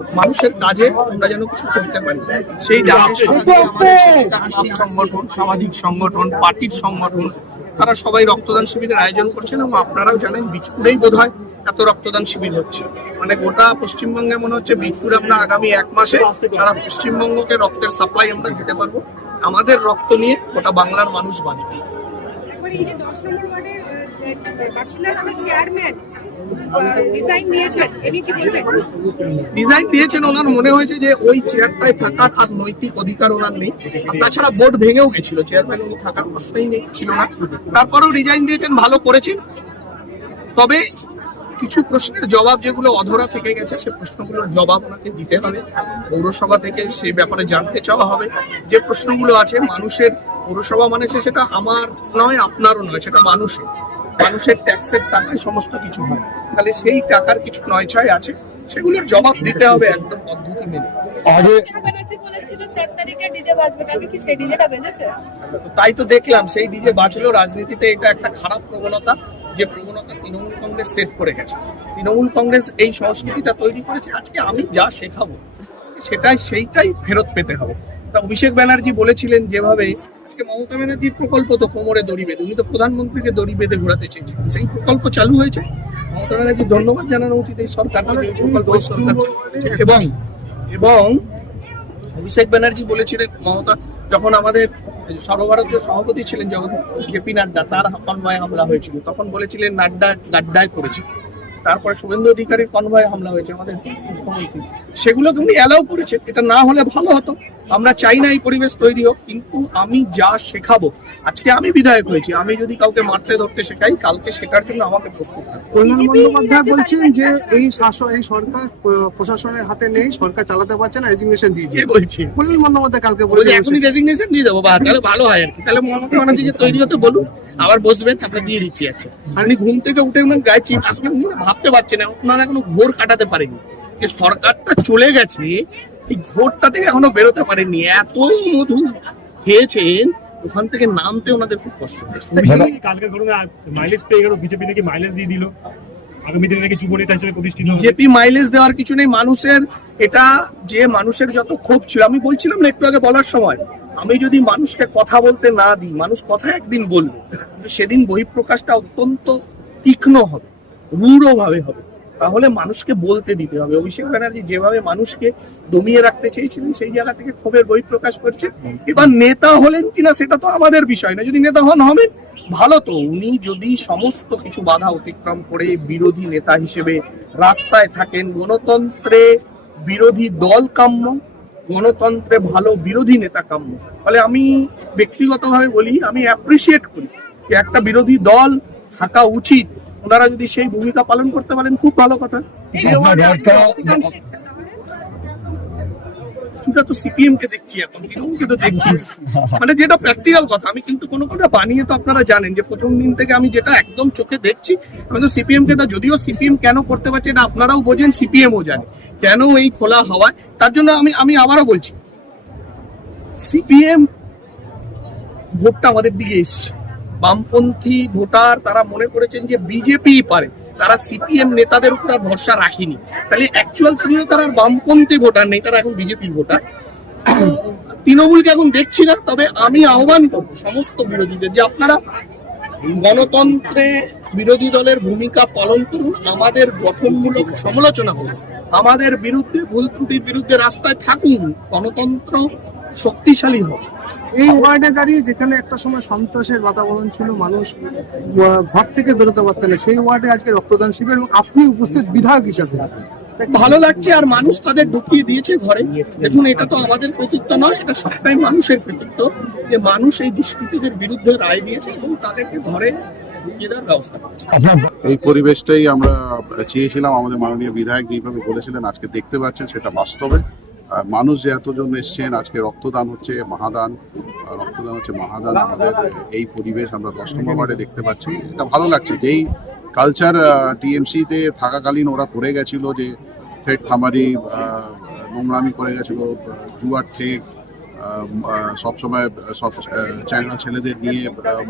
মানুষের কাজে আমরা যেন কিছু করতে পারি সেই সংগঠন, সামাজিক সংগঠন, পার্টির সংগঠন তারা সবাই রক্তদান শিবিরের আয়োজন করছেন এবং আপনারাও জানেন বীজপুরেই বোধহয় এত রক্তদান শিবির হচ্ছে। মানে গোটা পশ্চিমবঙ্গে মনে হচ্ছে বীজপুরে আমরা আগামী 1 মাসে সারা পশ্চিমবঙ্গকে রক্তের সাপ্লাই আমরা দিতে পারবো। আমাদের রক্ত নিয়ে গোটা বাংলার মানুষ বাঁচবে। ডিজাইন দিয়েছেন, ওনার মনে হয়েছে যে ওই চেয়ারটায় থাকার আর নৈতিক অধিকার ওনার নেই। তাছাড়া বোর্ড ভেঙেও গেছিল, চেয়ারম্যান উনি থাকার প্রশ্নই নেই ছিল না। তারপরেও ডিজাইন দিয়েছেন, ভালো করেছেন। তবে কিছু প্রশ্নের জবাব যেগুলো অধরা থেকে গেছে সে প্রশ্নগুলোর জবাব ওনাকে দিতে হবে। পৌরসভা থেকে সে ব্যাপারে জানতে চাওয়া হবে। যে প্রশ্নগুলো আছে মানুষের, পৌরসভা মানে সেটা আমার নয় আপনারও নয়, সেটা মানুষের ট্যাক্সের টাকায় সমস্ত কিছু হয়। তাহলে সেই টাকার কিছু নয়ছয় আছে, সেগুলোর জবাব দিতে হবে একদম পদ্ধতি মেনে। তাই তো দেখলাম সেই ডিজে বাজলো। রাজনীতিতে এটা একটা খারাপ প্রবণতা, যে প্রবণতা তৃণমূল কংগ্রেস সেট করে গেছে। তৃণমূল কংগ্রেস এই সংস্কৃতিটা তৈরি করেছে। আজকে আমি যা শেখাবো সেইটাই ফেরত পেতে হবে। তা অভিষেক ব্যানার্জি বলেছিলেন যেভাবে, মমতা ব্যানার্জির প্রকল্প তো কোমরে দড়ি বেঁধে, উনি তো প্রধানমন্ত্রীকে দড়ি বেঁধে ঘোরাতে চেয়েছেন, সেই প্রকল্প চালু হয়েছে। মমতা ব্যানার্জির ধন্যবাদ জানানো উচিত এই সরকার। এবং অভিষেক ব্যানার্জি বলেছিলেন, মমতা যখন আমাদের সর্বভারতীয় সভাপতি ছিলেন যখন জেপি নাড্ডা, তার কনভয়ে হামলা হয়েছিল, তখন বলেছিলেন নাড্ডা গাড্ডায় করেছে। তারপরে শুভেন্দু অধিকারীর কনভয়ে হামলা হয়েছে আমাদের মুখ্যমন্ত্রী, সেগুলোকে উনি অ্যালাউ করেছেন। এটা না হলে ভালো হতো, আমরা চাই না এই পরিবেশ তৈরি হোক। কিন্তু আমি যা শেখাবো, আজকে আমি বিধায়ক হয়েছি, আমি যদি কাউকে মারতে ধরতে শেখাই, কালকে শেখার জন্য আমাকে প্রস্তুত থাকবে। কল্যাণ বন্দ্যোপাধ্যায় বলছেন যে এই সরকার প্রশাসনের হাতে নেই, সরকার চালাতে পারছে না, রেজিগনেশন দিয়ে দিয়ে বলছি। কল্যাণ বন্দ্যোপাধ্যায় কালকে বলে এখনই রেজিগনেশন দিয়ে দেবো, তাহলে ভালো হয় আর কি। তাহলে মমতা ব্যানার্জিকে তৈরি হতে বলুন, আবার বসবেন, আমরা দিয়ে দিচ্ছি। আচ্ছা, আপনি ঘুম থেকে উঠে গায়ে চিপ আসবেন, ভাবতে পারছেন না, আপনারা এখনো ঘোর কাটাতে পারেনি যে সরকারটা চলে গেছে, এই ঘোরটা থেকে এখনো বেরোতে পারেননি। এত মধু খেয়েছেন, ওখান থেকে নামতে ওনাদের খুব কষ্ট হচ্ছে। কালকে ধরুন মাইলেজ পেয়ে গেল, বিজেপি নাকি মাইলেজ দিয়ে দিল, আগামী দিনে নাকি যুব নেতা হিসেবে প্রতিষ্ঠিত। বিজেপি মাইলেজ দেওয়ার কিছু নেই। মানুষের এটা, যে মানুষের যত ক্ষোভ ছিল, আমি বলছিলাম না একটু আগে বলার সময়, আমি যদি মানুষকে কথা বলতে না দিই, মানুষ কথা একদিন বলবে, কিন্তু সেদিন বহিঃপ্রকাশটা অত্যন্ত তীক্ষ্ণ হবে, রূঢ় ভাবে হবে। তাহলে মানুষকে বলতে দিতে হবে। অভিষেক ব্যানার্জি যেভাবে মানুষকে দমিয়ে রাখতে চেয়েছিলেন, সেই জায়গা থেকে ক্ষোভের বহিঃপ্রকাশ করছে। এবার নেতা হলেন কিনা সেটা তো আমাদের বিষয় না, যদি নেতা হবেন ভালো। তো উনি যদি সমস্ত কিছু বাধা অতিক্রম করে বিরোধী নেতা হিসেবে রাস্তায় থাকেন, গণতন্ত্রে বিরোধী দল কাম্য, গণতন্ত্রে ভালো বিরোধী নেতা কাম্য। ফলে আমি ব্যক্তিগতভাবে বলি, আমি অ্যাপ্রিসিয়েট করি যে একটা বিরোধী দল থাকা উচিত। ওনারা যদি সেই ভূমিকা পালন করতে পারেন, খুব ভালো কথা। কিছুটা তো সিপিএম কে দেখছি, এখন তৃণমূলকে তো দেখছি, মানে যেটা প্র্যাকটিক্যাল কথা। আমি কিন্তু কোনো কথা বানিয়ে, তো আপনারা জানেন যে প্রথম দিন থেকে আমি যেটা একদম চোখে দেখছি, আমি তো সিপিএম কে, যদিও সিপিএম কেন করতে পারছে এটা আপনারাও বোঝেন, সিপিএমও জানে কেন এই খোলা হওয়ায়। তার জন্য আমি আবারও বলছি, সিপিএম ভোটটা আমাদের দিকে এসছে। বামপন্থী ভোটার তারা মনে করেছেন যে বিজেপি পারে, তারা সিপিএম নেতাদের উপর আর ভরসা রাখেনি। তাহলে অ্যাকচুয়াল তারা আর বামপন্থী ভোটার নেই, তারা এখন বিজেপির ভোটার। তৃণমূলকে এখন দেখছি না। তবে আমি আহ্বান করব সমস্ত বিরোধীদের যে আপনারা গণতন্ত্রে বিরোধী দলের ভূমিকা পালন করুন, আমাদের গঠনমূলক সমালোচনা করুন, আমাদের বিরুদ্ধে ভুল ত্রুটির বিরুদ্ধে রাস্তায় থাকুন, গণতন্ত্র শক্তিশালী হবে। এই ওয়ার্ডে দাঁড়িয়ে যেখানে একটা সময় সন্ত্রাসের বাতাবরণ ছিল, মানুষ ঘর থেকে বেরোতে পারতেন না, সেই ওয়ার্ডে আজকে রক্তদান শিবির এবং আপনি উপস্থিত বিধায়ক হিসাবে ভালো লাগছে। আর মানুষ তাদের ঢুকিয়ে দিয়েছে ঘরে। দেখুন, এটা তো আমাদের কৃতিত্ব নয়, এটা সবটাই মানুষের কৃতিত্ব, যে মানুষ এই দুষ্কৃতীদের বিরুদ্ধে রায় দিয়েছে এবং তাদেরকে ঘরে ঢুকিয়ে দেওয়ার ব্যবস্থা করছে। এই পরিবেশটাই আমরা চেয়েছিলাম। আমাদের মাননীয় বিধায়ক যেভাবে বলেছিলেন, আজকে দেখতে পাচ্ছেন সেটা বাস্তবে। মানুষ যে এতজন এসছেন, আজকে রক্তদান হচ্ছে মহাদান, রক্তদান হচ্ছে মহাদান। আমাদের এই পরিবেশ আমরা 10 নম্বর ওয়ার্ডে দেখতে পাচ্ছি। এটা ভালো লাগছে। যেই কালচার টিএমসিতে থাকাকালীন ওরা করে গেছিল, যে ঠেক থামারি, নোংরামি করে গেছিল, জুয়ার ঠেক, সবসময় সব চ্যাংড়া ছেলেদের নিয়ে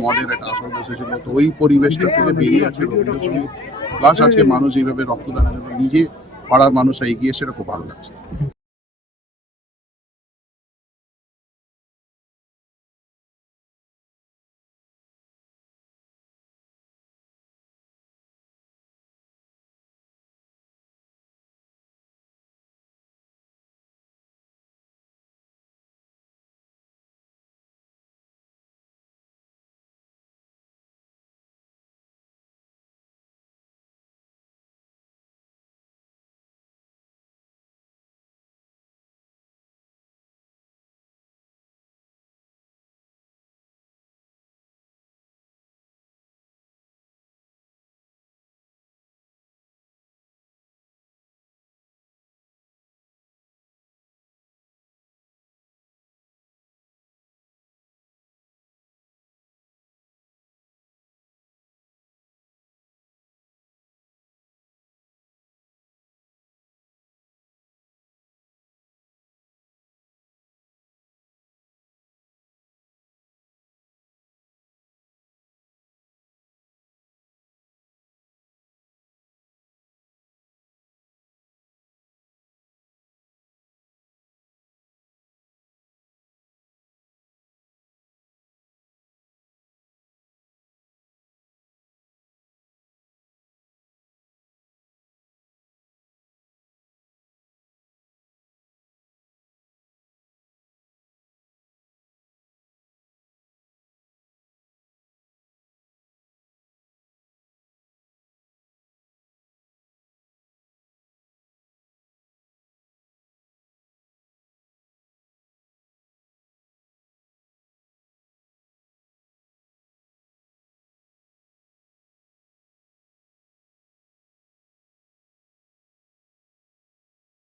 মদের একটা আসর বসেছিল, তো ওই পরিবেশটা থেকে বেরিয়ে আছে রবীন্দ্রসঙ্গীত প্লাস আজকে মানুষ এইভাবে রক্তদানের জন্য নিজে পাড়ার মানুষরা এগিয়ে এসে, এটা খুব ভালো লাগছে।